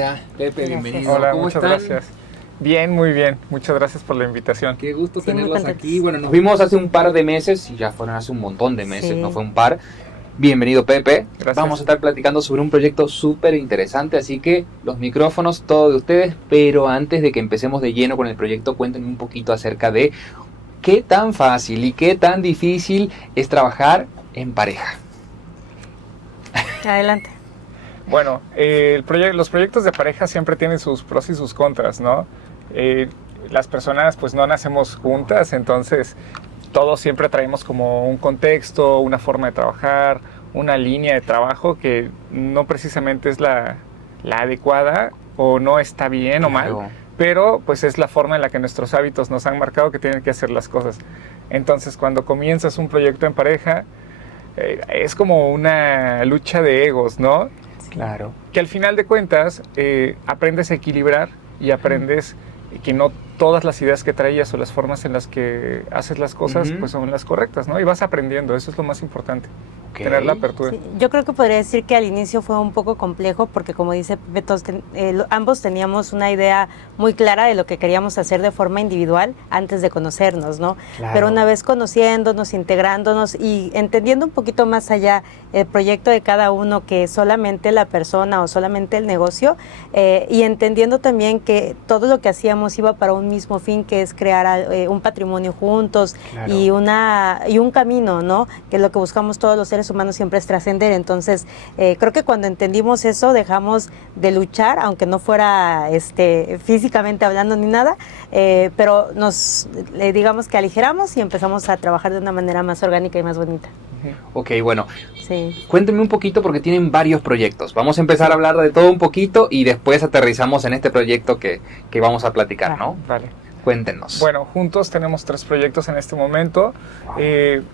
Hola, Pepe, bienvenido. Hola, ¿Cómo muchas están? gracias. Bien, muy bien. Muchas gracias por la invitación. Qué gusto Sí, tenerlos muy aquí. contentos. Bueno, nos vimos hace un par de meses, y ya fueron hace un montón de meses, Sí. no fue un par. Bienvenido, Pepe. Gracias. Vamos a estar platicando sobre un proyecto súper interesante, así que los micrófonos, todo de ustedes, pero antes de que empecemos de lleno con el proyecto, cuéntenme un poquito acerca de qué tan fácil y qué tan difícil es trabajar en pareja. Adelante. Bueno, los proyectos de pareja siempre tienen sus pros y sus contras, ¿no? Las personas pues no nacemos juntas, entonces todos siempre traemos como un contexto, una forma de trabajar, una línea de trabajo que no precisamente es la adecuada o no está bien o mal, pero pues es la forma en la que nuestros hábitos nos han marcado que tienen que hacer las cosas. Entonces cuando comienzas un proyecto en pareja, es como una lucha de egos, ¿no? Claro. Que al final de cuentas aprendes a equilibrar y aprendes que no todas las ideas que traías o las formas en las que haces las cosas pues son las correctas, ¿no? Y vas aprendiendo, eso es lo más importante, tener la apertura. Sí, yo creo que podría decir que al inicio fue un poco complejo porque, como dice Pepe, ambos teníamos una idea muy clara de lo que queríamos hacer de forma individual antes de conocernos, ¿no? Claro. Pero una vez conociéndonos, integrándonos y entendiendo un poquito más allá el proyecto de cada uno que solamente la persona o solamente el negocio, y entendiendo también que todo lo que hacíamos iba para un mismo fin, que es crear un patrimonio juntos. Claro. y un camino, ¿no? Que lo que buscamos todos los seres humanos siempre es trascender. Entonces, creo que cuando entendimos eso, dejamos de luchar, aunque no fuera físicamente hablando ni nada, pero digamos que aligeramos y empezamos a trabajar de una manera más orgánica y más bonita. Ok, bueno, Sí. cuéntenme un poquito porque tienen varios proyectos. Vamos a empezar a hablar de todo un poquito y después aterrizamos en este proyecto que vamos a platicar, ¿no? Vale. Cuéntenos. Bueno, juntos tenemos 3 proyectos en este momento.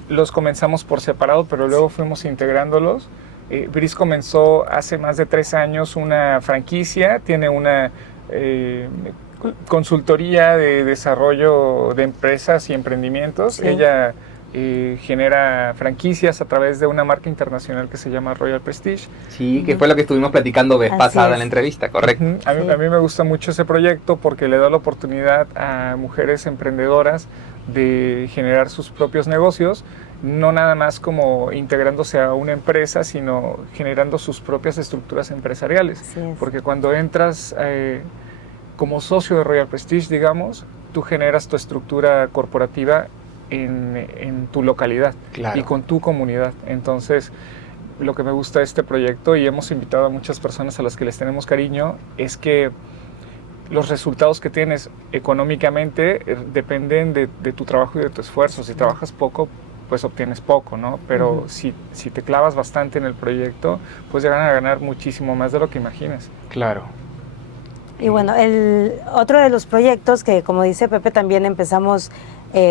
Los comenzamos por separado, pero luego fuimos integrándolos. Bris comenzó hace más de 3 años una franquicia, tiene una consultoría de desarrollo de empresas y emprendimientos. Sí. Ella genera franquicias a través de una marca internacional que se llama Royal Prestige. Sí, que fue lo que estuvimos platicando vez Así pasada es. en la entrevista, correcto. A mí me gusta mucho ese proyecto porque le da la oportunidad a mujeres emprendedoras de generar sus propios negocios, no nada más como integrándose a una empresa, sino generando sus propias estructuras empresariales. Así es. Porque cuando entras como socio de Royal Prestige, digamos, tú generas tu estructura corporativa en tu localidad Claro. y con tu comunidad. Entonces, lo que me gusta de este proyecto, y hemos invitado a muchas personas a las que les tenemos cariño, es que los resultados que tienes económicamente dependen de tu trabajo y de tu esfuerzo. Si trabajas poco, pues obtienes poco, ¿no? Pero si te clavas bastante en el proyecto, puedes llegar a ganar muchísimo más de lo que imaginas. Claro. Y bueno, otro de los proyectos que, como dice Pepe, también empezamos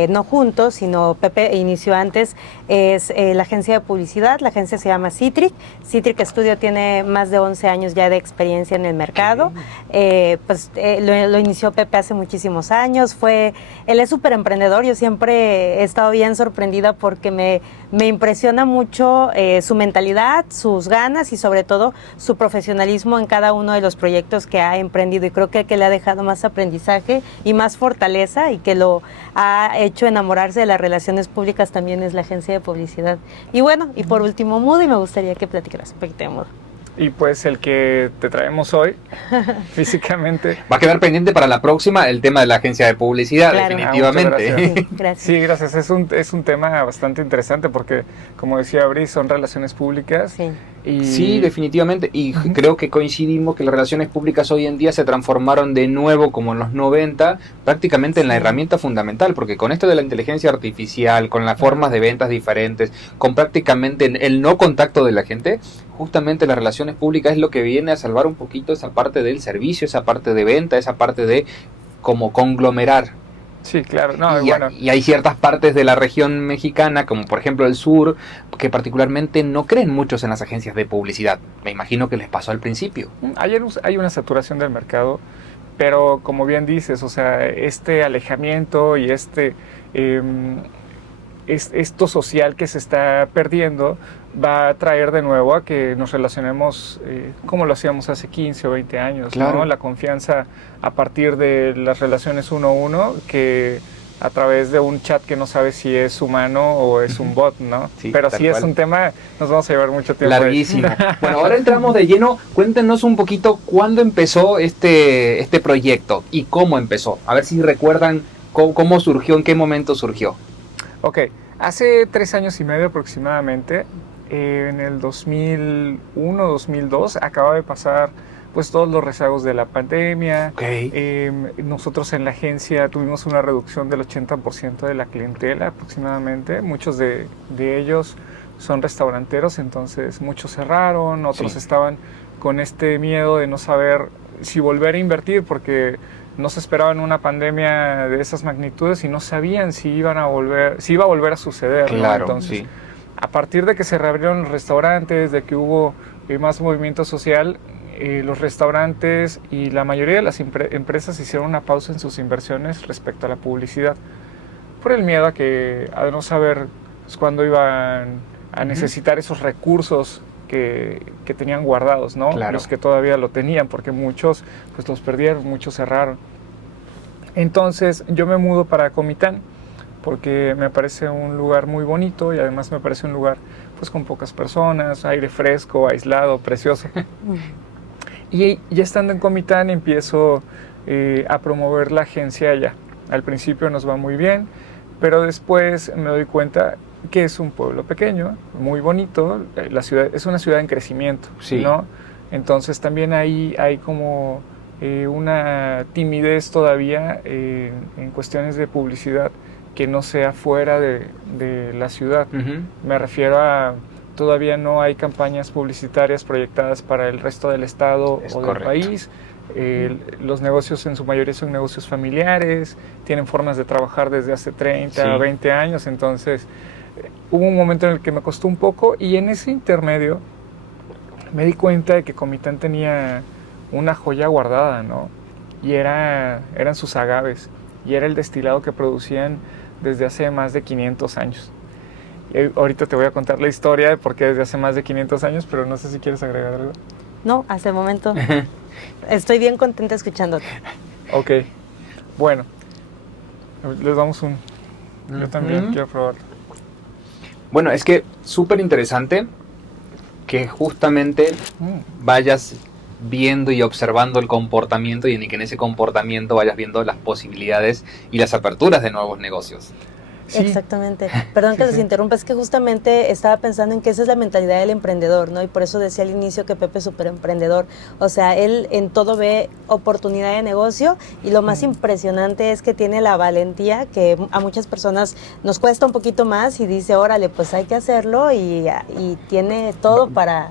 no juntos, sino Pepe inició antes, es la agencia de publicidad. La agencia se llama Citric. Citric Studio tiene más de 11 años ya de experiencia en el mercado. Lo inició Pepe hace muchísimos años. Él es súper emprendedor. Yo siempre he estado bien sorprendida porque me impresiona mucho su mentalidad, sus ganas y sobre todo su profesionalismo en cada uno de los proyectos que ha emprendido. Y creo que el que le ha dejado más aprendizaje y más fortaleza y que lo ha hecho enamorarse de las relaciones públicas también es la agencia de publicidad. Y bueno, y por último, Mood, y me gustaría que platicaras un poquito de Mood. Y pues el que te traemos hoy, físicamente. Va a quedar pendiente para la próxima el tema de la agencia de publicidad, Claro. definitivamente. Muchas Sí, gracias. Sí, gracias. Es un tema bastante interesante porque, como decía Bri, son relaciones públicas. Sí. Y Sí, definitivamente. Y creo que coincidimos que las relaciones públicas hoy en día se transformaron de nuevo, como en los 90, prácticamente en la herramienta fundamental, porque con esto de la inteligencia artificial, con las formas de ventas diferentes, con prácticamente el no contacto de la gente, justamente las relaciones públicas es lo que viene a salvar un poquito esa parte del servicio, esa parte de venta, esa parte de como conglomerar. Sí, claro. No, y, bueno, y hay ciertas partes de la región mexicana, como por ejemplo el sur, que particularmente no creen muchos en las agencias de publicidad. Me imagino que les pasó al principio. hay una saturación del mercado, pero como bien dices, o sea, este alejamiento y esto social que se está perdiendo va a traer de nuevo a que nos relacionemos como lo hacíamos hace 15 o 20 años, claro, ¿no? La confianza a partir de las relaciones uno a uno, que a través de un chat que no sabe si es humano o es un bot, ¿no? Sí, pero sí cual. Es un tema, nos vamos a llevar mucho tiempo. Larguísimo. Bueno, ahora entramos de lleno. Cuéntenos un poquito cuándo empezó este proyecto y cómo empezó. A ver si recuerdan cómo surgió, en qué momento surgió. Ok, hace 3 años y medio aproximadamente, en el 2001, 2002, acaba de pasar pues todos los rezagos de la pandemia. Okay. Nosotros en la agencia tuvimos una reducción del 80% de la clientela aproximadamente. Muchos de ellos son restauranteros, entonces muchos cerraron, otros Sí. estaban con este miedo de no saber si volver a invertir porque no se esperaban una pandemia de esas magnitudes y no sabían si iba a volver a suceder, Claro, ¿no? Entonces, sí. a partir de que se reabrieron los restaurantes, de que hubo más movimiento social, los restaurantes y la mayoría de las empresas hicieron una pausa en sus inversiones respecto a la publicidad por el miedo a no saber cuándo iban a necesitar esos recursos que tenían guardados, ¿no? Claro. Los que todavía lo tenían, porque muchos pues los perdieron, muchos cerraron. Entonces yo me mudo para Comitán porque me parece un lugar muy bonito y además me parece un lugar pues con pocas personas, aire fresco, aislado, precioso. Y ya estando en Comitán empiezo a promover la agencia allá. Al principio nos va muy bien, pero después me doy cuenta que es un pueblo pequeño, muy bonito, la ciudad es una ciudad en crecimiento, Sí. ¿no? Entonces también ahí hay como una timidez todavía en cuestiones de publicidad que no sea fuera de la ciudad. Me refiero a todavía no hay campañas publicitarias proyectadas para el resto del estado o del país. Los negocios en su mayoría son negocios familiares, tienen formas de trabajar desde hace 30 o 20 años, entonces hubo un momento en el que me costó un poco y en ese intermedio me di cuenta de que Comitán tenía una joya guardada, ¿no? Y eran sus agaves, y era el destilado que producían desde hace más de 500 años. Ahorita te voy a contar la historia de por qué desde hace más de 500 años, pero no sé si quieres agregar algo. No, hasta el momento estoy bien contenta escuchándote. Ok, bueno, les damos un... Yo también quiero probarlo. Bueno, es que súper interesante que justamente vayas viendo y observando el comportamiento y que en ese comportamiento vayas viendo las posibilidades y las aperturas de nuevos negocios. Sí. Exactamente. Perdón que les interrumpa, es que justamente estaba pensando en que esa es la mentalidad del emprendedor, ¿no? Y por eso decía al inicio que Pepe es súper emprendedor. O sea, él en todo ve oportunidad de negocio y lo más impresionante es que tiene la valentía que a muchas personas nos cuesta un poquito más y dice, órale, pues hay que hacerlo y tiene todo para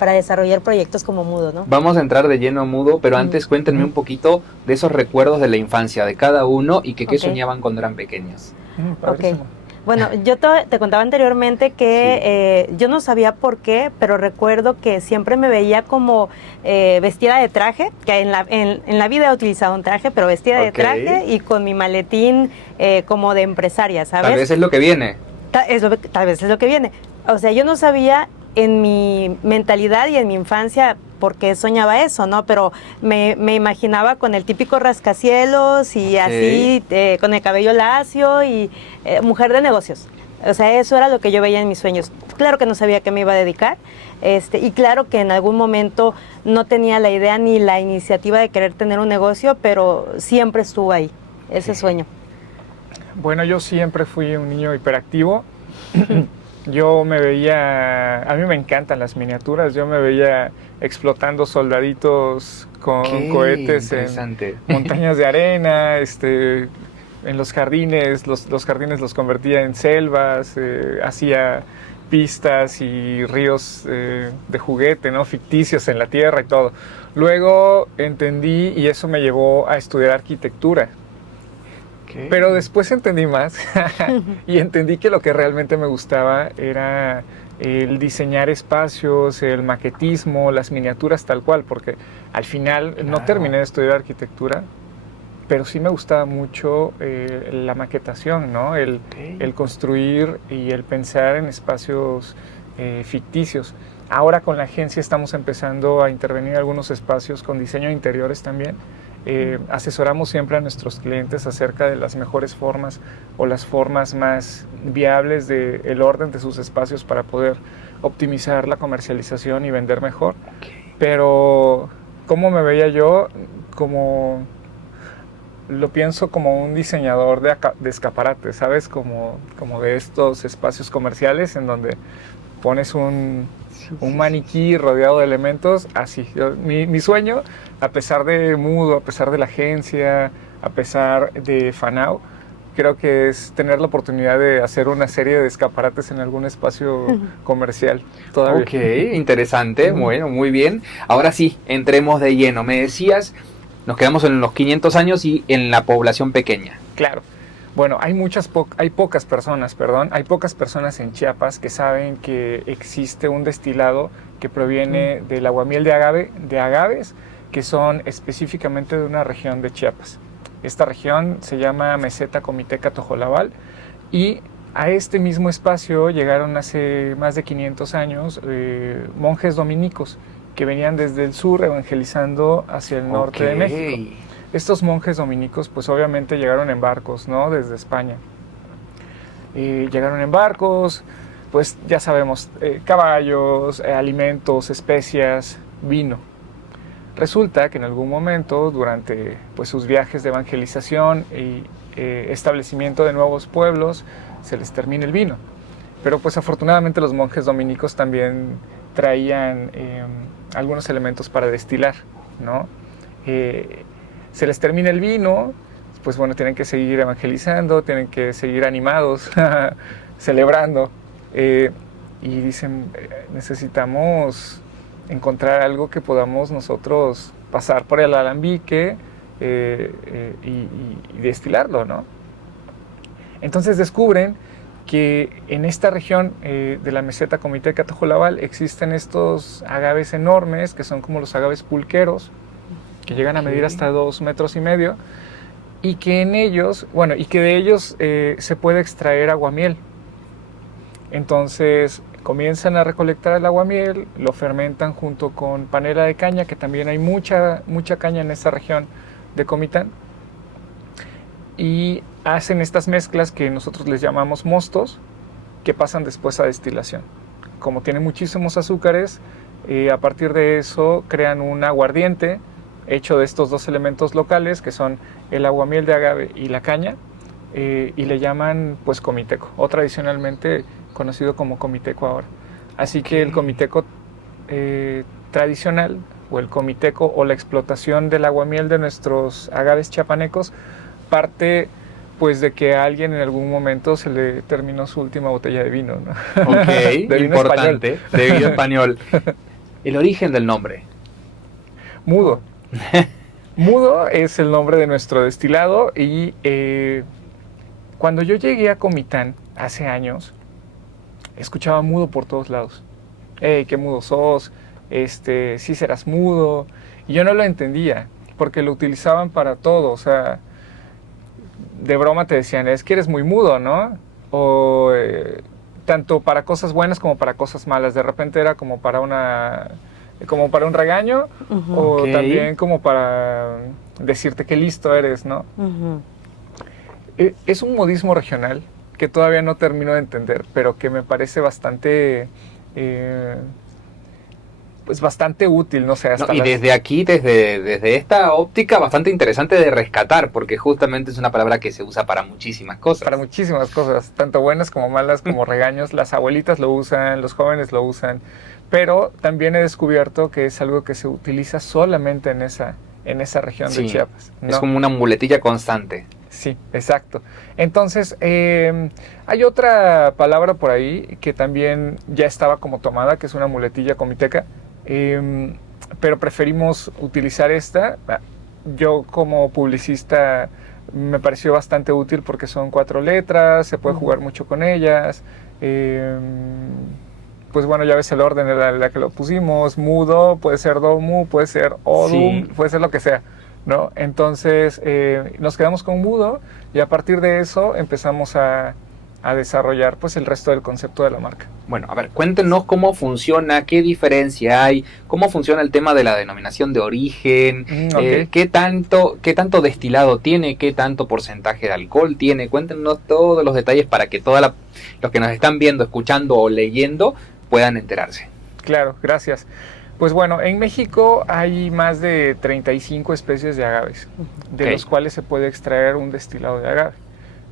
desarrollar proyectos como Mudo, ¿no? Vamos a entrar de lleno a Mudo, pero antes cuéntenme un poquito de esos recuerdos de la infancia de cada uno y qué soñaban cuando eran pequeños. Ok. Bueno, yo te contaba anteriormente que yo no sabía por qué, pero recuerdo que siempre me veía como vestida de traje, que en la vida he utilizado un traje, pero vestida de traje y con mi maletín como de empresaria, ¿sabes? Tal vez es lo que viene. Tal vez es lo que viene. O sea, yo no sabía en mi mentalidad y en mi infancia por qué soñaba eso, ¿no? Pero me imaginaba con el típico rascacielos y así, con el cabello lacio y mujer de negocios. O sea, eso era lo que yo veía en mis sueños. Claro que no sabía a qué me iba a dedicar y claro que en algún momento no tenía la idea ni la iniciativa de querer tener un negocio, pero siempre estuvo ahí, ese sueño. Bueno, yo siempre fui un niño hiperactivo. Yo me veía, a mí me encantan las miniaturas, yo me veía explotando soldaditos con cohetes en montañas de arena, en los jardines, los jardines los convertía en selvas, hacía pistas y ríos de juguete, ¿no? Ficticios en la tierra y todo. Luego entendí y eso me llevó a estudiar arquitectura. Pero después entendí más y entendí que lo que realmente me gustaba era el diseñar espacios, el maquetismo, las miniaturas tal cual, porque al final no terminé de estudiar arquitectura, pero sí me gustaba mucho la maquetación, ¿no? El construir y el pensar en espacios ficticios. Ahora con la agencia estamos empezando a intervenir en algunos espacios con diseño de interiores también. Asesoramos siempre a nuestros clientes acerca de las mejores formas o las formas más viables del orden de sus espacios para poder optimizar la comercialización y vender mejor. Pero ¿cómo me veía yo? Lo pienso como un diseñador de escaparates, ¿sabes? Como de estos espacios comerciales en donde pones un maniquí rodeado de elementos, así. Mi sueño, a pesar de Mudo, a pesar de la agencia, a pesar de Fanao, creo que es tener la oportunidad de hacer una serie de escaparates en algún espacio comercial todavía. Ok, interesante, bueno, muy bien. Ahora sí, entremos de lleno. Me decías, nos quedamos en los 500 años y en la población pequeña. Claro. Bueno, hay pocas personas en Chiapas que saben que existe un destilado que proviene del aguamiel de agaves, que son específicamente de una región de Chiapas. Esta región se llama Meseta Comiteca Tojolabal, y a este mismo espacio llegaron hace más de 500 años monjes dominicos que venían desde el sur evangelizando hacia el norte de México. Estos monjes dominicos pues obviamente llegaron en barcos, ¿no? Desde España. Llegaron en barcos, pues ya sabemos, caballos, alimentos, especias, vino. Resulta que en algún momento, durante pues, sus viajes de evangelización y establecimiento de nuevos pueblos, se les termina el vino. Pero pues afortunadamente los monjes dominicos también traían algunos elementos para destilar, ¿no? Se les termina el vino, pues bueno, tienen que seguir evangelizando, tienen que seguir animados, celebrando. Y dicen, necesitamos encontrar algo que podamos nosotros pasar por el alambique y destilarlo, ¿no? Entonces descubren que en esta región de la meseta Comiteca Tojolabal existen estos agaves enormes, que son como los agaves pulqueros, que llegan a medir hasta 2,5 metros, y que en ellos, bueno, y que de ellos se puede extraer aguamiel. Entonces comienzan a recolectar el aguamiel, lo fermentan junto con panela de caña, que también hay mucha caña en esta región de Comitán, y hacen estas mezclas que nosotros les llamamos mostos, que pasan después a destilación. Como tienen muchísimos azúcares, a partir de eso crean un aguardiente hecho de estos dos elementos locales, que son el aguamiel de agave y la caña, y le llaman pues comiteco, o tradicionalmente conocido como comiteco ahora. Así que el comiteco tradicional, o el comiteco, o la explotación del aguamiel de nuestros agaves chiapanecos, parte pues de que a alguien en algún momento se le terminó su última botella de vino, ¿no? Ok, de vino importante, español. de vino español. El origen del nombre. Mudo. Mudo es el nombre de nuestro destilado, y cuando yo llegué a Comitán hace años, escuchaba mudo por todos lados. ¡Ey, qué mudo sos! Sí serás mudo. Y yo no lo entendía, porque lo utilizaban para todo. O sea, de broma te decían, es que eres muy mudo, ¿no? O tanto para cosas buenas como para cosas malas. De repente era como para un regaño, o también como para decirte qué listo eres, ¿no? Es un modismo regional que todavía no termino de entender, pero que me parece bastante pues bastante útil, no sé, hasta y desde aquí, desde esta óptica, bastante interesante de rescatar, porque justamente es una palabra que se usa para muchísimas cosas. Para muchísimas cosas, tanto buenas como malas, como regaños. Las abuelitas lo usan, los jóvenes lo usan, pero también he descubierto que es algo que se utiliza solamente en esa región de Chiapas, ¿no? Es como una muletilla constante. Sí, exacto. Entonces, hay otra palabra por ahí que también ya estaba como tomada, que es una muletilla comiteca, pero preferimos utilizar esta. Yo como publicista me pareció bastante útil porque son 4 letras, se puede jugar mucho con ellas. Pues bueno, ya ves el orden en la que lo pusimos. Mudo, puede ser domu, puede ser odum, puede ser lo que sea. ¿no? Entonces nos quedamos con mudo y a partir de eso empezamos a desarrollar pues el resto del concepto de la marca. Bueno, a ver, cuéntenos cómo funciona, qué diferencia hay, cómo funciona el tema de la denominación de origen, Okay. qué tanto destilado tiene, qué tanto porcentaje de alcohol tiene. Cuéntenos todos los detalles para que todos los que nos están viendo, escuchando o leyendo puedan enterarse. Claro, gracias. Pues bueno, en México hay más de 35 especies de agaves, de los cuales se puede extraer un destilado de agave.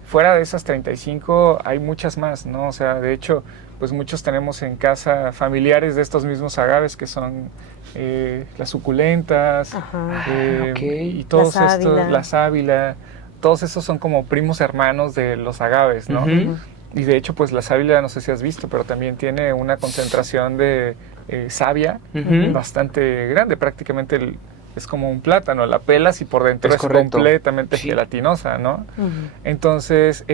Fuera de esas 35 hay muchas más, ¿no? O sea, de hecho, pues muchos tenemos en casa familiares de estos mismos agaves que son las suculentas, y todos la sábila, todos esos son como primos hermanos de los agaves, ¿no? Y de hecho, pues la sábila, no sé si has visto, pero también tiene una concentración de savia bastante grande, prácticamente es como un plátano, la pelas y por dentro es completamente gelatinosa, ¿no? Entonces,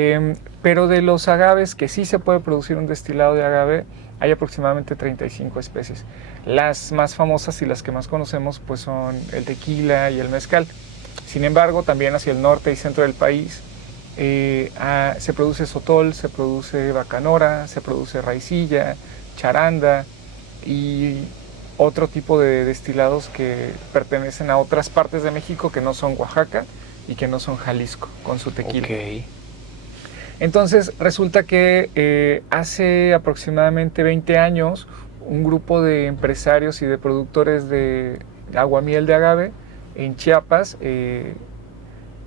pero de los agaves que sí se puede producir un destilado de agave, hay aproximadamente 35 especies. Las más famosas y las que más conocemos pues son el tequila y el mezcal. Sin embargo, también hacia el norte y centro del país se produce sotol, se produce bacanora, se produce raicilla, charanda y otro tipo de destilados que pertenecen a otras partes de México que no son Oaxaca y que no son Jalisco, con su tequila. Entonces resulta que hace aproximadamente 20 años un grupo de empresarios y de productores de aguamiel de agave en Chiapas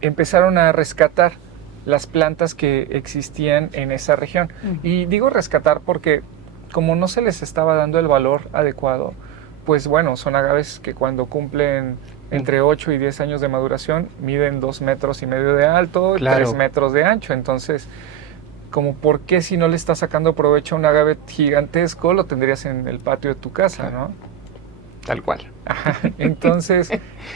empezaron a rescatar las plantas que existían en esa región. Y digo rescatar porque como no se les estaba dando el valor adecuado, pues bueno, son agaves que cuando cumplen entre 8 y 10 años de maduración miden 2,5 metros de alto y 3 metros de ancho. Entonces, como por qué si no le estás sacando provecho a un agave gigantesco, lo tendrías en el patio de tu casa, ¿no? Tal cual. Ajá. Entonces,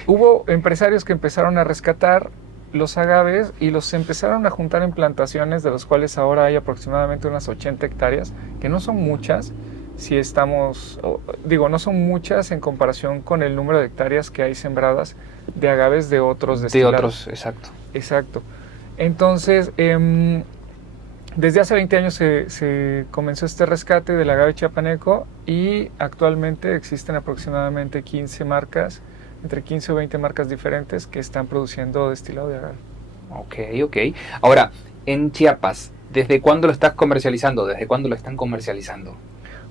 hubo empresarios que empezaron a rescatar los agaves y los empezaron a juntar en plantaciones, de los cuales ahora hay aproximadamente unas 80 hectáreas, que no son muchas, no son muchas en comparación con el número de hectáreas que hay sembradas de agaves de otros destilados. Exacto. Entonces, desde hace 20 años se comenzó este rescate del agave chiapaneco y actualmente existen aproximadamente 15 marcas, entre 15 o 20 marcas diferentes que están produciendo destilado de agave. Ok. Ahora, en Chiapas, ¿desde cuándo lo estás comercializando? ¿Desde cuándo lo están comercializando?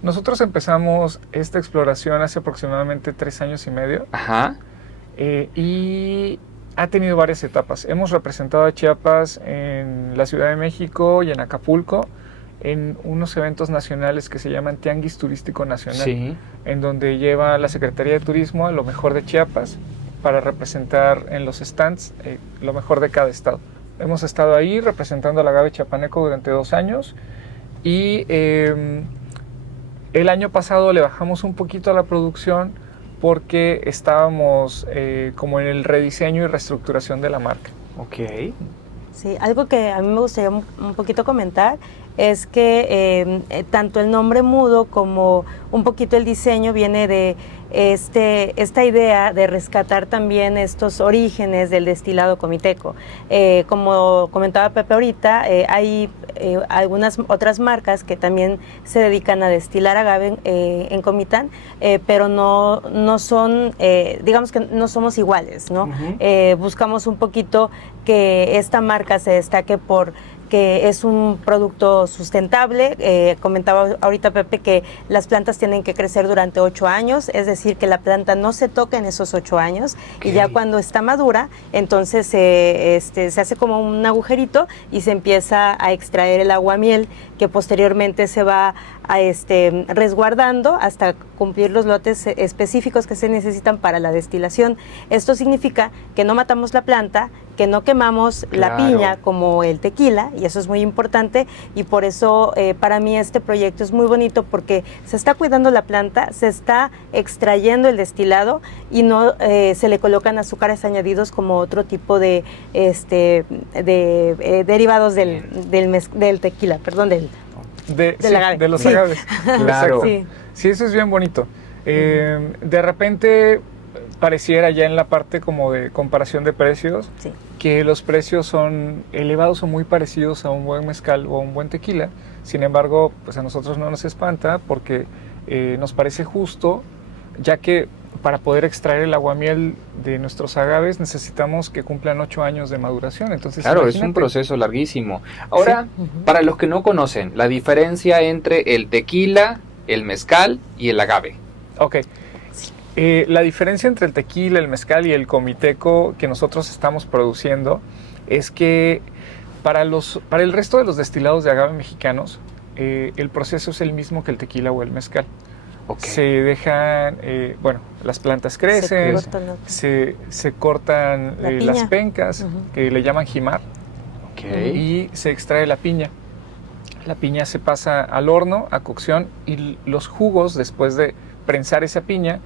Nosotros empezamos esta exploración hace aproximadamente 3 años y medio. Y ha tenido varias etapas. Hemos representado a Chiapas en la Ciudad de México y en Acapulco en unos eventos nacionales que se llaman Tianguis Turístico Nacional, en donde lleva la Secretaría de Turismo a lo mejor de Chiapas para representar en los stands lo mejor de cada estado. Hemos estado ahí representando al agave chiapaneco durante 2 años y el año pasado le bajamos un poquito a la producción porque estábamos como en el rediseño y reestructuración de la marca. Sí, algo que a mí me gustaría un poquito comentar es que tanto el nombre mudo como un poquito el diseño viene de esta idea de rescatar también estos orígenes del destilado comiteco. Como comentaba Pepe ahorita, hay algunas otras marcas que también se dedican a destilar agave en Comitán, pero no son, digamos que no somos iguales, ¿no? Buscamos un poquito que esta marca se destaque por que es un producto sustentable. Comentaba ahorita Pepe que las plantas tienen que crecer durante 8 años, es decir, que la planta no se toca en esos 8 años y ya cuando está madura, entonces se hace como un agujerito y se empieza a extraer el aguamiel que posteriormente se va resguardando hasta cumplir los lotes específicos que se necesitan para la destilación. Esto significa que no matamos la planta, que no quemamos la piña como el tequila, y eso es muy importante, y por eso para mí este proyecto es muy bonito porque se está cuidando la planta, se está extrayendo el destilado y no se le colocan azúcares añadidos como otro tipo de derivados del tequila, perdón, de los agaves. Claro. Sí, eso es bien bonito. De repente pareciera ya en la parte como de comparación de precios, Sí. que los precios son elevados o muy parecidos a un buen mezcal o a un buen tequila. Sin embargo, pues a nosotros no nos espanta porque nos parece justo, ya que para poder extraer el aguamiel de nuestros agaves necesitamos que cumplan 8 años de maduración. Entonces, Claro, es un imagínate. proceso larguísimo. Ahora, Sí. Ujú. para los que no conocen, la diferencia entre el tequila, el mezcal y el agave. Ok. La diferencia entre el tequila, el mezcal y el comiteco que nosotros estamos produciendo es que para el resto de los destilados de agave mexicanos, el proceso es el mismo que el tequila o el mezcal. Ok. Se dejan, las plantas crecen, se cortan La las piña. pencas, Ujú. que le llaman jimar, Ok. y se extrae la piña. La piña se pasa al horno, a cocción, y los jugos, después de prensar esa piña,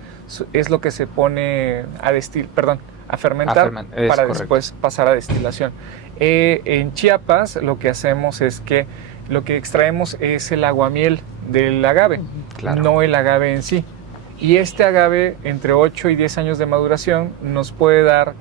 es lo que se pone a fermentar es para correcto. después pasar a destilación. En Chiapas lo que hacemos es que lo que extraemos es el aguamiel del agave, Claro. no el agave en sí. Y este agave, entre 8 y 10 años de maduración, nos puede dar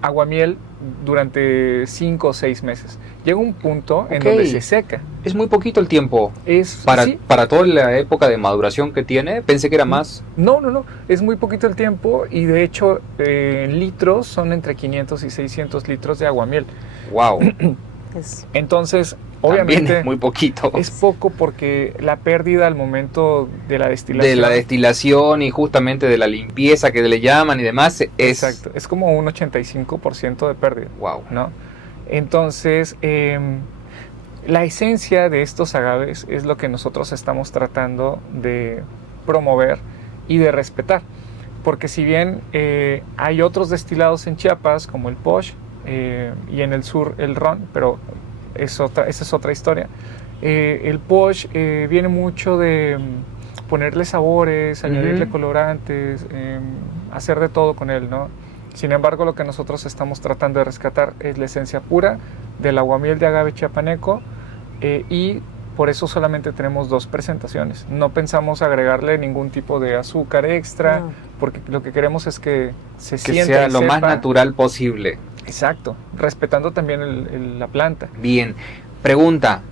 aguamiel durante 5 o 6 meses. Llega un punto en Ok. donde se seca. Es muy poquito el tiempo Es, para, sí, para toda la época de maduración que tiene. Pensé que era más. no, es muy poquito el tiempo y de hecho en litros son entre 500 y 600 litros de aguamiel. Wow. Entonces, También obviamente es muy poquito. es poco porque la pérdida al momento de la destilación. De la destilación y justamente de la limpieza que le llaman y demás es. Exacto, es como un 85% de pérdida, Wow. ¿no? Entonces, la esencia de estos agaves es lo que nosotros estamos tratando de promover y de respetar. Porque si bien hay otros destilados en Chiapas, como el Posh, y en el sur el ron, pero esa es otra historia. El Posh viene mucho de ponerle sabores, añadirle Ujú. colorantes, hacer de todo con él, ¿no? Sin embargo, lo que nosotros estamos tratando de rescatar es la esencia pura del aguamiel de agave chiapaneco, y por eso solamente tenemos 2 presentaciones. No pensamos agregarle ningún tipo de azúcar extra, No. porque lo que queremos es que se Que sienta sea y lo más sepa. natural posible. Exacto, respetando también la planta. Bien. Pregunta.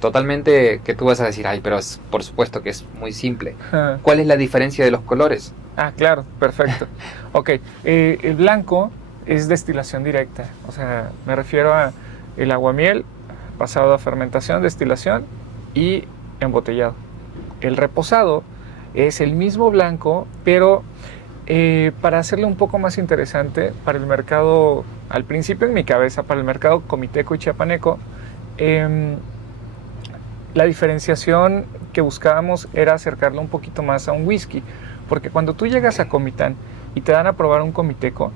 Totalmente que tú vas a decir, ay, pero por supuesto que es muy simple. ¿Cuál es la diferencia de los colores? Ah, claro, perfecto. Ok, el blanco es destilación directa, o sea, me refiero a el aguamiel pasado a fermentación, destilación y embotellado. El reposado es el mismo blanco, pero para hacerle un poco más interesante para el mercado, al principio en mi cabeza, para el mercado comiteco y chiapaneco, la diferenciación que buscábamos era acercarlo un poquito más a un whisky, porque cuando tú llegas a Comitán y te dan a probar un comiteco,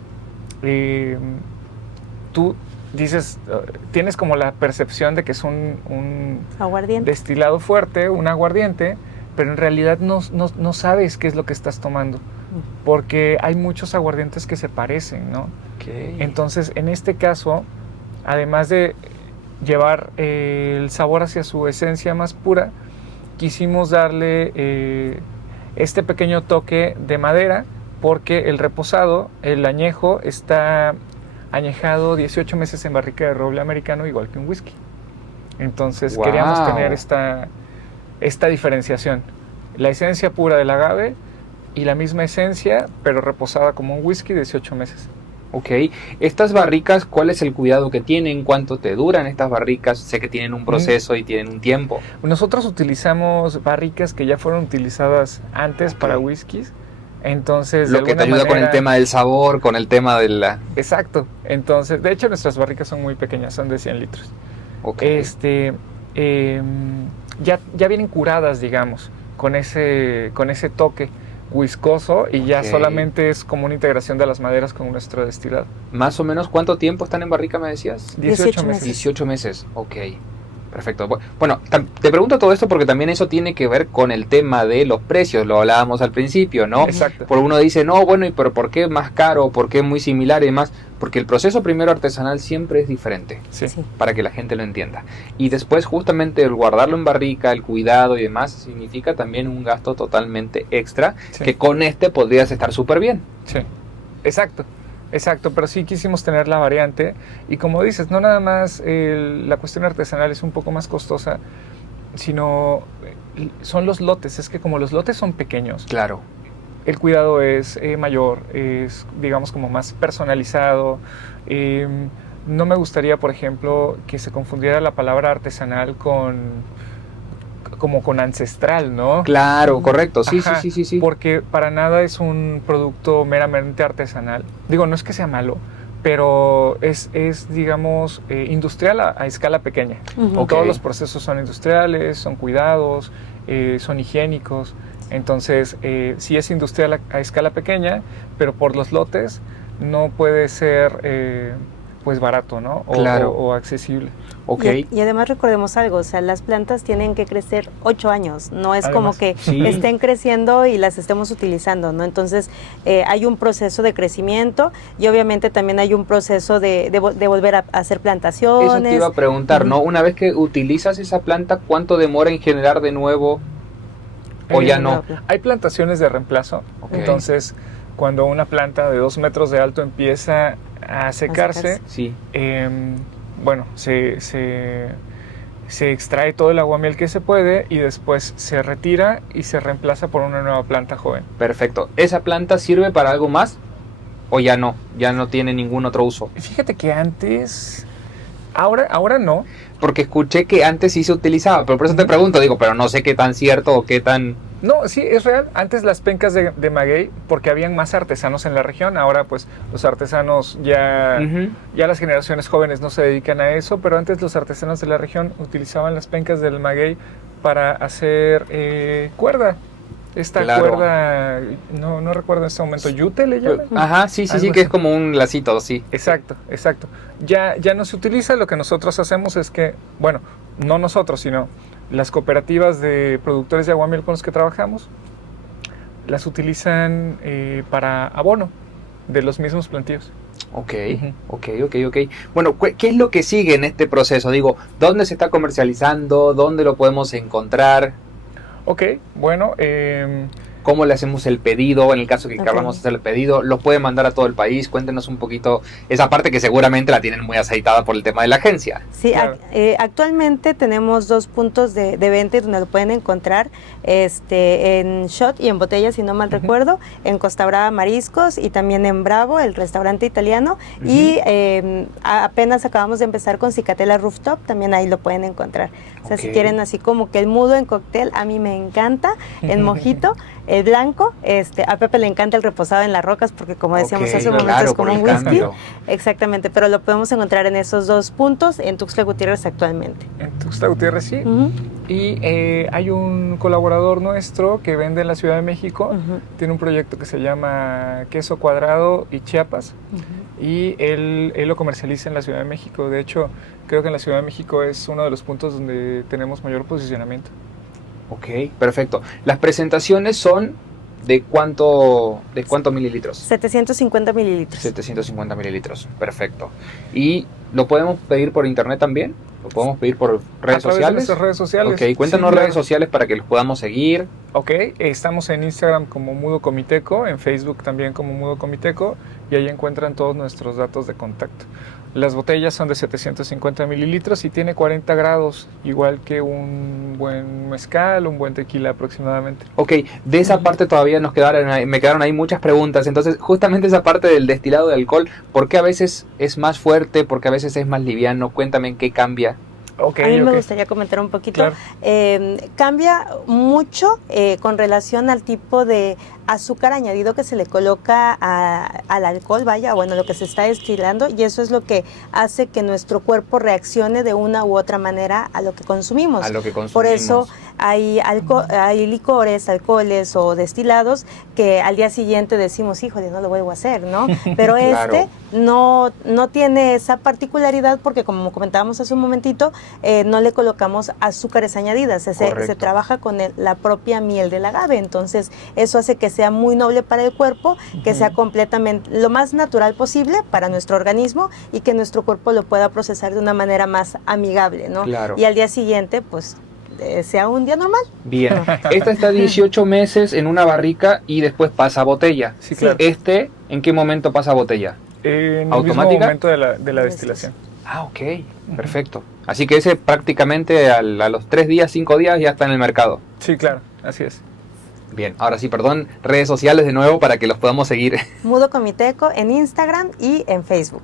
tú dices, tienes como la percepción de que es un Aguardiente. destilado fuerte, un aguardiente, pero en realidad no sabes qué es lo que estás tomando, porque hay muchos aguardientes que se parecen, ¿no? Okay. Entonces, en este caso, además de llevar el sabor hacia su esencia más pura, quisimos darle este pequeño toque de madera, porque el reposado, el añejo, está añejado 18 meses en barrica de roble americano, igual que un whisky. Entonces queríamos tener esta diferenciación, la esencia pura del agave y la misma esencia, pero reposada como un whisky, 18 meses. Ok, estas barricas, ¿cuál es el cuidado que tienen? ¿Cuánto te duran estas barricas? Sé que tienen un proceso y tienen un tiempo. Nosotros utilizamos barricas que ya fueron utilizadas antes para whiskies, entonces lo que te ayuda con el tema del sabor, con el tema de la... Exacto, entonces, de hecho nuestras barricas son muy pequeñas, son de 100 litros. Ok. Ya vienen curadas, digamos, con ese toque viscoso, y ya solamente es como una integración de las maderas con nuestro destilado. ¿Más o menos cuánto tiempo están en barrica, me decías? 18 meses. 18 meses, ok. Perfecto. Bueno, te pregunto todo esto porque también eso tiene que ver con el tema de los precios, lo hablábamos al principio, ¿no? Exacto. Por uno dice, no, bueno, ¿y pero por qué más caro? ¿Por qué muy similar y demás? Porque el proceso primero artesanal siempre es diferente, Sí. para que la gente lo entienda. Y después justamente el guardarlo en barrica, el cuidado y demás, significa también un gasto totalmente extra, Sí. que con este podrías estar súper bien. Sí, exacto, exacto, pero sí quisimos tener la variante y como dices, no nada más la cuestión artesanal es un poco más costosa, sino son los lotes, es que como los lotes son pequeños, Claro. el cuidado es mayor, es digamos como más personalizado. No me gustaría, por ejemplo, que se confundiera la palabra artesanal como con ancestral, ¿no? Claro, correcto, sí, Ajá, sí. porque para nada es un producto meramente artesanal. Digo, no es que sea malo, pero es digamos, industrial a escala pequeña. Ujú. Ok. Todos los procesos son industriales, son cuidados, son higiénicos. Entonces, sí es industrial a escala pequeña, pero por los lotes no puede ser pues barato, ¿no? Claro. O accesible. Ok. Y además recordemos algo, o sea, las plantas tienen que crecer 8 años, no es como Además, que sí. estén creciendo y las estemos utilizando, ¿no? Entonces hay un proceso de crecimiento y obviamente también hay un proceso de volver a hacer plantaciones. Eso te iba a preguntar, ¿no? Ujú. Una vez que utilizas esa planta, ¿cuánto demora en generar de nuevo o ya no? Hay plantaciones de reemplazo, Ok. entonces cuando una planta de 2 metros de alto empieza a secarse, Sí. bueno, se extrae todo el aguamiel que se puede y después se retira y se reemplaza por una nueva planta joven. Perfecto. ¿Esa planta sirve para algo más o ya no? Ya no tiene ningún otro uso. Fíjate que antes, ahora no. Porque escuché que antes sí se utilizaba, pero por eso te pregunto, digo, pero no sé qué tan cierto o qué tan... No, sí, es real. Antes las pencas de maguey, porque habían más artesanos en la región, ahora pues los artesanos ya las generaciones jóvenes no se dedican a eso, pero antes los artesanos de la región utilizaban las pencas del maguey para hacer cuerda. Esta Claro. cuerda, no recuerdo en este momento, yute le llaman. Ajá, sí, Algo que así. es como un lacito, sí. Exacto. Ya no se utiliza, lo que nosotros hacemos es que, bueno, no nosotros, sino las cooperativas de productores de aguamiel con los que trabajamos, las utilizan para abono de los mismos plantíos. Ok, Ujú. ok. Bueno, ¿qué es lo que sigue en este proceso? Digo, ¿dónde se está comercializando? ¿Dónde lo podemos encontrar? Ok, bueno, ¿Cómo le hacemos el pedido? En el caso que Ok. queramos hacer el pedido, ¿lo pueden mandar a todo el país? Cuéntenos un poquito esa parte que seguramente la tienen muy aceitada por el tema de la agencia. Sí, Claro. Actualmente tenemos 2 puntos de venta donde lo pueden encontrar, en shot y en botella, si no mal Ujú. recuerdo, en Costa Brava Mariscos y también en Bravo, el restaurante italiano. Ujú. Y apenas acabamos de empezar con Cicatela Rooftop, también ahí lo pueden encontrar. O sea, si Ok. quieren así como que el mudo en cóctel, a mí me encanta, en mojito, el blanco, a Pepe le encanta el reposado en las rocas porque como decíamos Ok, hace un momento claro, es como por un el whisky. cambio. Exactamente, pero lo podemos encontrar en esos 2 puntos en Tuxtla Gutiérrez actualmente. en Tuxtla Gutiérrez sí. Ujú, Y hay un colaborador nuestro que vende en la Ciudad de México. ujú, Tiene un proyecto que se llama Queso Cuadrado y Chiapas. ujú. Y él lo comercializa en la Ciudad de México. De hecho, creo que en la Ciudad de México es uno de los puntos donde tenemos mayor posicionamiento. Ok, perfecto. Las presentaciones son ¿de cuánto mililitros? 750 mililitros. 750 mililitros, perfecto. ¿Y lo podemos pedir por internet también? ¿Lo podemos pedir por redes A través de sociales? nuestras redes sociales. Ok, cuéntanos Sí, claro. redes sociales para que los podamos seguir. Ok, estamos en Instagram como Mudo Comiteco, en Facebook también como Mudo Comiteco, y ahí encuentran todos nuestros datos de contacto. Las botellas son de 750 mililitros y tiene 40 grados, igual que un buen mezcal, un buen tequila aproximadamente. Ok, de esa parte todavía me quedaron ahí muchas preguntas. Entonces, justamente esa parte del destilado de alcohol, ¿por qué a veces es más fuerte? ¿Por qué a veces es más liviano? Cuéntame en qué cambia. Ok, A mí me ok. gustaría comentar un poquito. Claro. Cambia mucho con relación al tipo de azúcar añadido que se le coloca al alcohol, vaya, bueno, lo que se está destilando, y eso es lo que hace que nuestro cuerpo reaccione de una u otra manera a lo que consumimos. A lo que consumimos. Por eso hay licores, alcoholes o destilados que al día siguiente decimos, híjole, no lo vuelvo a hacer, ¿no? Pero Claro. no tiene esa particularidad porque, como comentábamos hace un momentito, no le colocamos azúcares añadidas, se Correcto. trabaja con la propia miel del agave, entonces eso hace que sea muy noble para el cuerpo, que sea completamente lo más natural posible para nuestro organismo y que nuestro cuerpo lo pueda procesar de una manera más amigable, ¿no? Claro. Y al día siguiente, pues, sea un día normal. Bien. Esta está 18 meses en una barrica y después pasa a botella. Sí, claro. ¿En qué momento pasa a botella? En el mismo ¿Automática? momento de la destilación. Ah, ok. Perfecto. Así que ese prácticamente a los 3 días, 5 días ya está en el mercado. Sí, claro, así es. Bien, ahora sí, perdón, redes sociales de nuevo para que los podamos seguir. Mudo Comiteco en Instagram y en Facebook.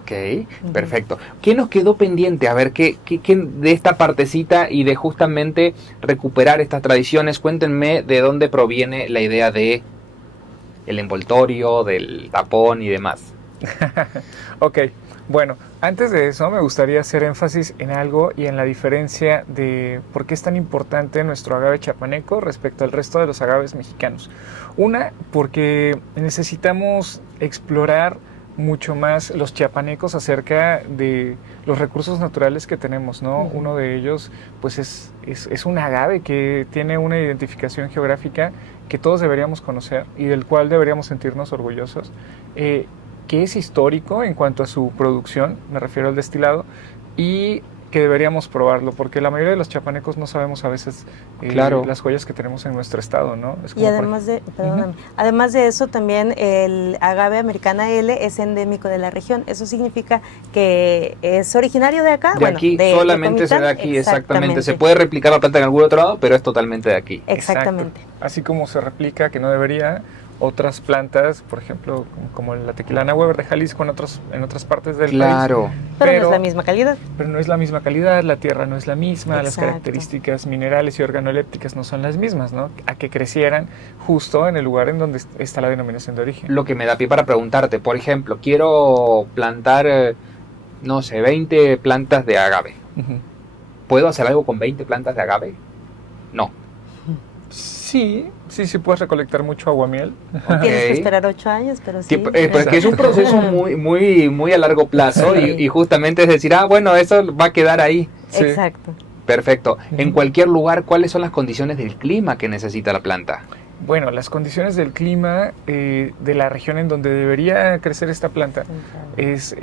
Ok, perfecto. ¿Qué nos quedó pendiente? A ver, ¿qué de esta partecita y de justamente recuperar estas tradiciones? Cuéntenme de dónde proviene la idea de el envoltorio, del tapón y demás. Ok, bueno, antes de eso me gustaría hacer énfasis en algo y en la diferencia de por qué es tan importante nuestro agave chiapaneco respecto al resto de los agaves mexicanos. Una, porque necesitamos explorar mucho más los chiapanecos acerca de los recursos naturales que tenemos, ¿no? Uno de ellos, pues es un agave que tiene una identificación geográfica que todos deberíamos conocer y del cual deberíamos sentirnos orgullosos, que es histórico en cuanto a su producción, me refiero al destilado, y que deberíamos probarlo, porque la mayoría de los chiapanecos no sabemos a veces Claro. las joyas que tenemos en nuestro estado, ¿no? Es Y como además de eso, también el agave americana L es endémico de la región. Eso significa que es originario de acá. De aquí, solamente se da aquí, exactamente. Se puede replicar la planta en algún otro lado, pero es totalmente de aquí. Exactamente. Exacto. Así como se replica, que no debería, otras plantas, por ejemplo, como la tequilana Weber de Jalisco en otras partes del Claro. país. Pero no es la misma calidad. Pero no es la misma calidad, la tierra no es la misma, las Exacto. características minerales y organolépticas no son las mismas, ¿no? A que crecieran justo en el lugar en donde está la denominación de origen. Lo que me da pie para preguntarte, por ejemplo, quiero plantar, no sé, 20 plantas de agave. Ujú. ¿Puedo hacer algo con 20 plantas de agave? No. Sí puedes recolectar mucho aguamiel. Ok. Tienes que esperar 8 años, pero sí. Pues que es un proceso muy a largo plazo Sí. y justamente es decir, bueno, eso va a quedar ahí. Sí. Exacto. Perfecto. En Ujú. cualquier lugar, ¿cuáles son las condiciones del clima que necesita la planta? Bueno, las condiciones del clima de la región en donde debería crecer esta planta es,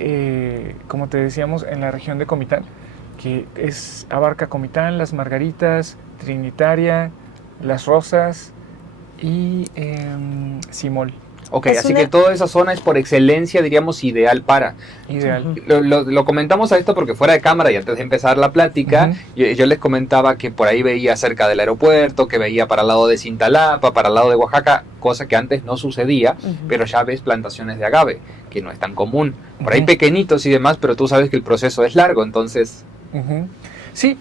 como te decíamos, en la región de Comitán, que abarca Comitán, Las Margaritas, Trinitaria, Las Rosas y Simol. Ok, Es así una- que toda esa zona es por excelencia, diríamos, ideal para. Ideal. Ujú. Lo comentamos a esto porque fuera de cámara y antes de empezar la plática, Ujú. yo les comentaba que por ahí veía cerca del aeropuerto, que veía para el lado de Cintalapa, para el lado de Oaxaca, cosa que antes no sucedía, Ujú. pero ya ves plantaciones de agave, que no es tan común. Por ahí Ujú. pequeñitos y demás, pero tú sabes que el proceso es largo, entonces... Ujú. Sí.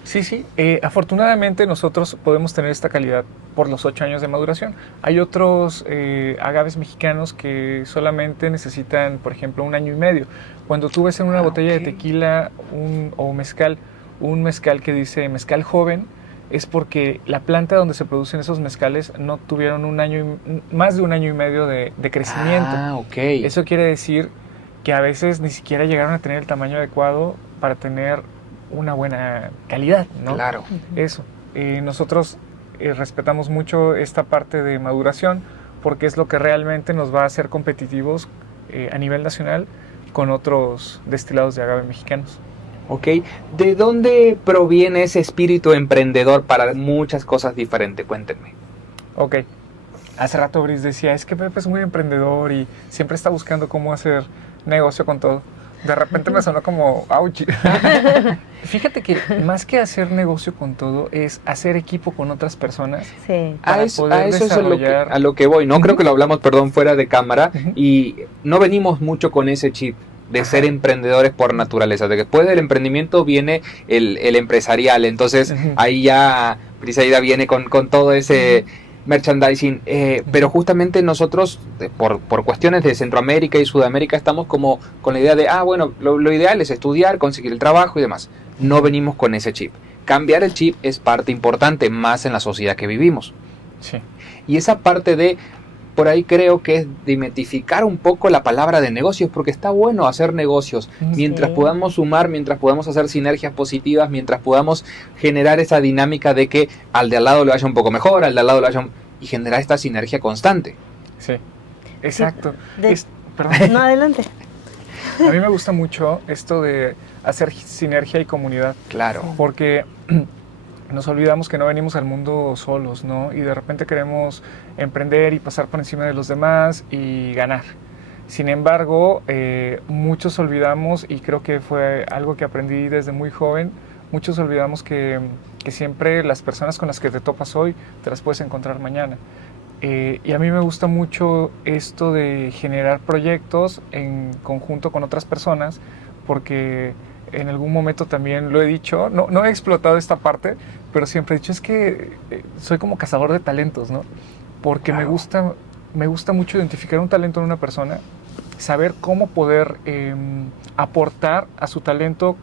Afortunadamente nosotros podemos tener esta calidad por los 8 años de maduración. Hay otros agaves mexicanos que solamente necesitan, por ejemplo, 1 año y medio. Cuando tú ves en una botella ok. de tequila o mezcal, un mezcal que dice mezcal joven, es porque la planta donde se producen esos mezcales no tuvieron más de 1 año y medio de crecimiento. ok. Eso quiere decir que a veces ni siquiera llegaron a tener el tamaño adecuado para tener una buena calidad, ¿no? Claro. Eso. Nosotros respetamos mucho esta parte de maduración porque es lo que realmente nos va a hacer competitivos a nivel nacional con otros destilados de agave mexicanos. Ok. ¿De dónde proviene ese espíritu emprendedor para muchas cosas diferentes? Cuéntenme. Ok. Hace rato Brice decía, es que Pepe es muy emprendedor y siempre está buscando cómo hacer negocio con todo. De repente me sonó como, ouch. Fíjate que más que hacer negocio con todo es hacer equipo con otras personas. Sí. Para A eso poder es desarrollar- a lo que voy, ¿no? Ujú. Creo que lo hablamos, perdón, fuera de cámara Ujú. y no venimos mucho con ese chip de Ajá. ser emprendedores por naturaleza. De que después del emprendimiento viene el empresarial. Entonces Ujú. ahí ya Briseida viene con todo ese merchandising. Pero justamente nosotros, por cuestiones de Centroamérica y Sudamérica, estamos como con la idea de, bueno, lo ideal es estudiar, conseguir el trabajo y demás. No venimos con ese chip. cambiar el chip es parte importante, más en la sociedad que vivimos. Sí. Y esa parte de, por ahí creo que es demitificar un poco la palabra de negocios, porque está bueno hacer negocios, mientras podamos sumar, mientras podamos hacer sinergias positivas, mientras podamos generar esa dinámica de que al de al lado le vaya un poco mejor, al de al lado le vaya y generar esta sinergia constante. Sí, exacto. Perdón. No, adelante. A mí me gusta mucho esto de hacer sinergia y comunidad. Claro. Porque nos olvidamos que no venimos al mundo solos, ¿no? Y de repente queremos emprender y pasar por encima de los demás y ganar. Sin embargo, muchos olvidamos, y creo que fue algo que aprendí desde muy joven, muchos olvidamos que siempre las personas con las que te topas hoy te las puedes encontrar mañana. Y a mí me gusta mucho esto de generar proyectos en conjunto con otras personas, porque en algún momento también lo he dicho, no he explotado esta parte, pero siempre he dicho, es que soy como cazador de talentos, ¿no? Porque claro, me gusta mucho identificar un talento en una persona, saber cómo poder aportar a su talento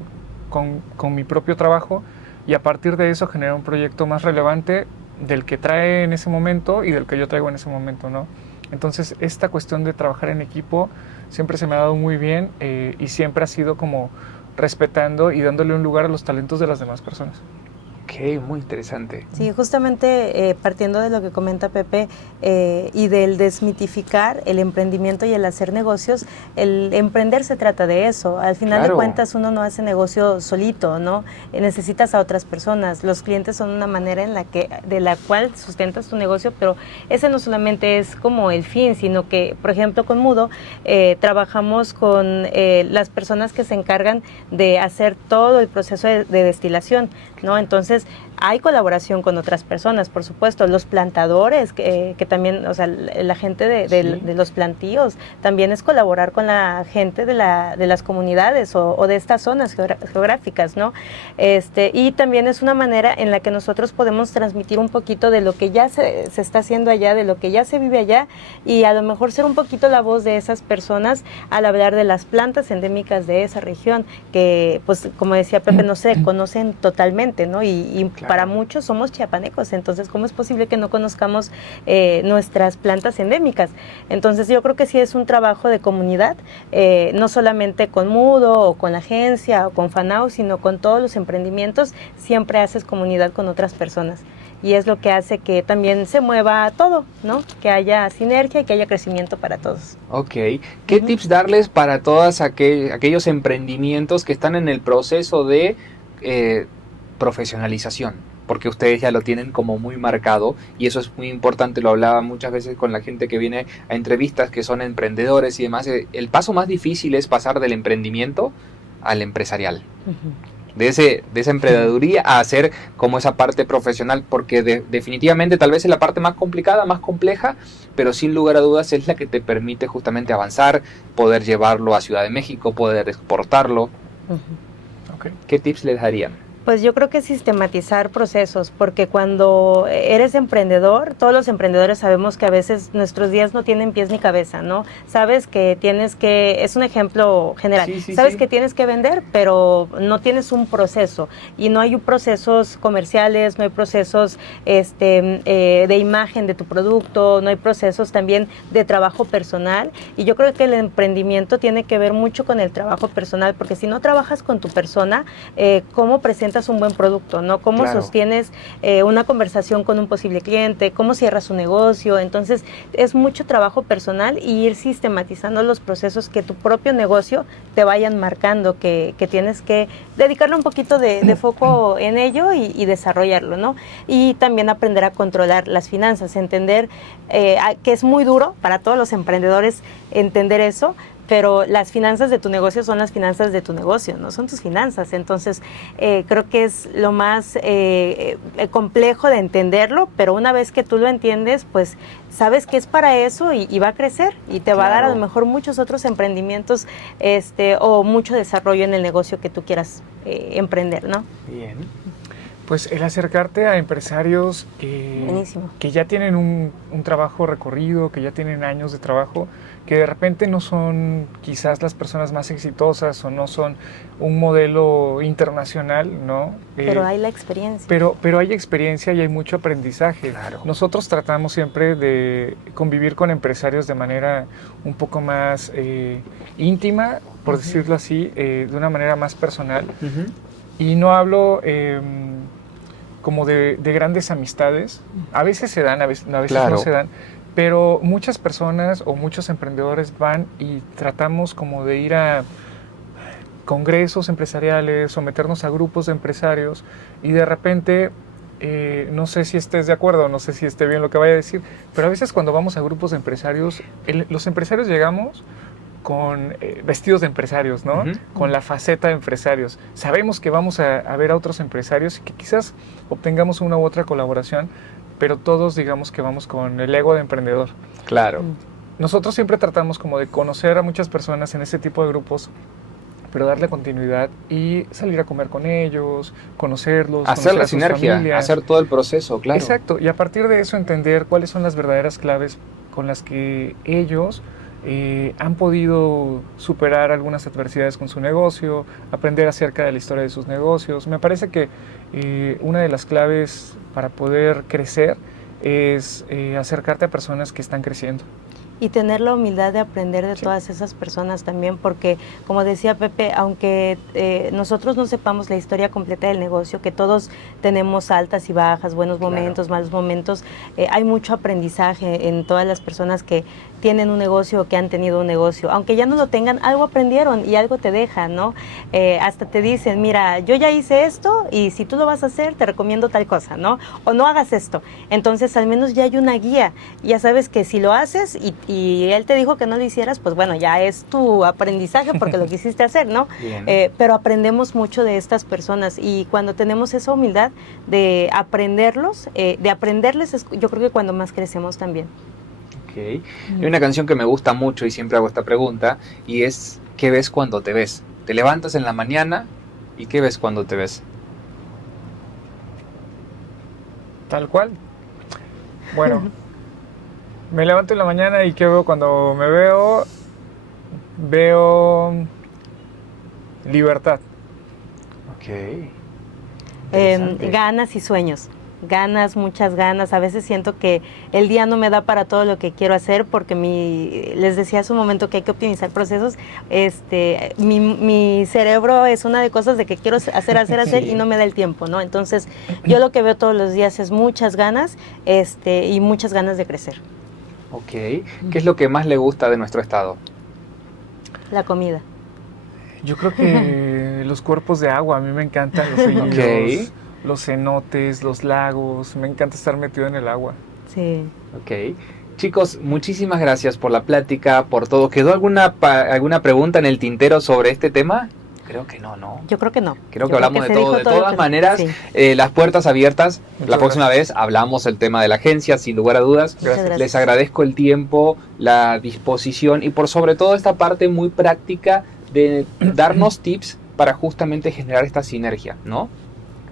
con mi propio trabajo, y a partir de eso generar un proyecto más relevante del que trae en ese momento y del que yo traigo en ese momento, ¿no? Entonces, esta cuestión de trabajar en equipo siempre se me ha dado muy bien, y siempre ha sido como respetando y dándole un lugar a los talentos de las demás personas. Ok, muy interesante. Sí, justamente partiendo de lo que comenta Pepe y del desmitificar el emprendimiento y el hacer negocios, el emprender se trata de eso. Al final de cuentas uno no hace negocio solito, ¿no? Necesitas a otras personas. Los clientes son una manera de la cual sustentas tu negocio, pero ese no solamente es como el fin, sino que, por ejemplo, con Mudo trabajamos con las personas que se encargan de hacer todo el proceso de destilación, ¿no? Entonces, hay colaboración con otras personas, por supuesto, los plantadores, que también, o sea, la gente de los plantíos, también es colaborar con la gente de las comunidades o de estas zonas geográficas, ¿no? Y también es una manera en la que nosotros podemos transmitir un poquito de lo que ya se está haciendo allá, de lo que ya se vive allá, y a lo mejor ser un poquito la voz de esas personas al hablar de las plantas endémicas de esa región, que, pues, como decía Pepe, no se conocen totalmente, ¿no? Y claro, para muchos somos chiapanecos, entonces ¿cómo es posible que no conozcamos nuestras plantas endémicas? Entonces yo creo que sí es un trabajo de comunidad, no solamente con Mudo o con la agencia o con Fanau, sino con todos los emprendimientos, siempre haces comunidad con otras personas. Y es lo que hace que también se mueva todo, ¿no? Que haya sinergia y que haya crecimiento para todos. Ok. ¿Qué tips darles para todos aquellos emprendimientos que están en el proceso de profesionalización? Porque ustedes ya lo tienen como muy marcado, y eso es muy importante, lo hablaba muchas veces con la gente que viene a entrevistas que son emprendedores y demás. El paso más difícil es pasar del emprendimiento al empresarial. De esa emprendeduría a hacer como esa parte profesional, porque definitivamente tal vez es la parte más complicada, más compleja, pero sin lugar a dudas es la que te permite justamente avanzar, poder llevarlo a Ciudad de México, poder exportarlo. Okay. ¿Qué tips les darían? Pues yo creo que sistematizar procesos, porque cuando eres emprendedor, todos los emprendedores sabemos que a veces nuestros días no tienen pies ni cabeza, ¿no? Sabes que es un ejemplo general, sabes que tienes que vender, pero no tienes un proceso, y no hay procesos comerciales, no hay procesos de imagen de tu producto, no hay procesos también de trabajo personal, y yo creo que el emprendimiento tiene que ver mucho con el trabajo personal, porque si no trabajas con tu persona, ¿cómo presentas un buen producto, ¿no? ¿Cómo sostienes una conversación con un posible cliente? ¿Cómo cierras un negocio? Entonces, es mucho trabajo personal y ir sistematizando los procesos que tu propio negocio te vayan marcando, que tienes que dedicarle un poquito de foco en ello y desarrollarlo, ¿no? Y también aprender a controlar las finanzas, entender que es muy duro para todos los emprendedores entender eso, pero las finanzas de tu negocio son las finanzas de tu negocio, no son tus finanzas. Entonces, creo que es lo más complejo de entenderlo, pero una vez que tú lo entiendes, pues sabes que es para eso y va a crecer y te va a dar a lo mejor muchos otros emprendimientos o mucho desarrollo en el negocio que tú quieras emprender, ¿no? Bien. Pues el acercarte a empresarios Buenísimo. que ya tienen un trabajo recorrido, que ya tienen años de trabajo, que de repente no son quizás las personas más exitosas o no son un modelo internacional, ¿no? Pero hay la experiencia. Pero hay experiencia y hay mucho aprendizaje. Claro. Nosotros tratamos siempre de convivir con empresarios de manera un poco más íntima, por decirlo así, de una manera más personal. Uh-huh. Y no hablo como de grandes amistades. A veces se dan, a veces Claro. no se dan. Pero muchas personas o muchos emprendedores van y tratamos como de ir a congresos empresariales o meternos a grupos de empresarios y de repente, no sé si estés de acuerdo, no sé si esté bien lo que vaya a decir, pero a veces cuando vamos a grupos de empresarios, los empresarios llegamos con vestidos de empresarios, ¿no? Uh-huh. Con la faceta de empresarios. Sabemos que vamos a ver a otros empresarios y que quizás obtengamos una u otra colaboración, pero todos digamos que vamos con el ego de emprendedor. Claro. Nosotros siempre tratamos como de conocer a muchas personas en ese tipo de grupos, pero darle continuidad y salir a comer con ellos, conocerlos, Hacer conocer la a sus sinergia, familias. hacer todo el proceso, claro. Exacto, y a partir de eso entender cuáles son las verdaderas claves con las que ellos han podido superar algunas adversidades con su negocio, aprender acerca de la historia de sus negocios. Me parece que una de las claves para poder crecer es acercarte a personas que están creciendo. Y tener la humildad de aprender de todas esas personas también, porque como decía Pepe, aunque nosotros no sepamos la historia completa del negocio, que todos tenemos altas y bajas, buenos momentos, malos momentos, hay mucho aprendizaje en todas las personas que tienen un negocio o que han tenido un negocio. Aunque ya no lo tengan, algo aprendieron y algo te dejan, ¿no? Hasta te dicen, mira, yo ya hice esto y si tú lo vas a hacer, te recomiendo tal cosa, ¿no? O no hagas esto. Entonces, al menos ya hay una guía. Ya sabes que si lo haces y él te dijo que no lo hicieras, pues bueno, ya es tu aprendizaje porque lo quisiste hacer, ¿no? Pero aprendemos mucho de estas personas y cuando tenemos esa humildad de aprenderlos, de aprenderles, yo creo que cuando más crecemos también. Okay. Hay una canción que me gusta mucho y siempre hago esta pregunta y es ¿qué ves cuando te ves? Te levantas en la mañana y ¿qué ves cuando te ves? Tal cual. Bueno, me levanto en la mañana y ¿qué veo cuando me veo? Veo libertad. Ok. Ganas y sueños. Ganas, muchas ganas. A veces siento que el día no me da para todo lo que quiero hacer porque les decía hace un momento que hay que optimizar procesos. Mi cerebro es una de cosas de que quiero hacer y no me da el tiempo, ¿no? Entonces, yo lo que veo todos los días es muchas ganas y muchas ganas de crecer. Ok. ¿Qué es lo que más le gusta de nuestro estado? La comida. Yo creo que los cuerpos de agua, a mí me encantan los ríos. Okay. Los cenotes, los lagos, me encanta estar metido en el agua. Sí. Ok. Chicos, muchísimas gracias por la plática, por todo. ¿Quedó alguna pregunta en el tintero sobre este tema? Creo que no, ¿no? Yo creo que no. Creo que hablamos de todo. De todo todas maneras, sí. Las puertas abiertas. Muchas La próxima vez hablamos el tema de la agencia, sin lugar a dudas. Gracias. Les agradezco el tiempo, la disposición y por sobre todo esta parte muy práctica de darnos tips para justamente generar esta sinergia, ¿no?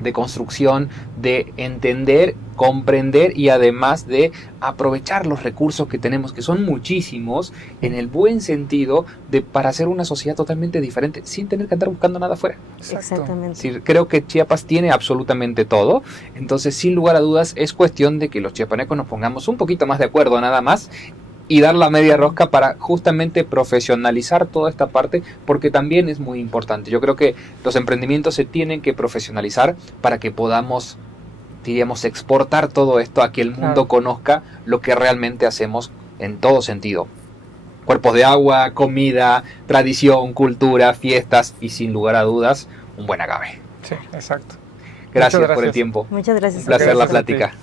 De construcción, de entender, comprender y además de aprovechar los recursos que tenemos, que son muchísimos, en el buen sentido para hacer una sociedad totalmente diferente sin tener que andar buscando nada afuera. Exactamente. Sí, creo que Chiapas tiene absolutamente todo, entonces sin lugar a dudas es cuestión de que los chiapanecos nos pongamos un poquito más de acuerdo nada más y dar la media rosca para justamente profesionalizar toda esta parte, porque también es muy importante. Yo creo que los emprendimientos se tienen que profesionalizar para que podamos, diríamos, exportar todo esto a que el mundo conozca lo que realmente hacemos en todo sentido. Cuerpos de agua, comida, tradición, cultura, fiestas y sin lugar a dudas, un buen agave. Sí, exacto. Gracias por el tiempo. Muchas gracias. Un placer la Gracias a ti. plática.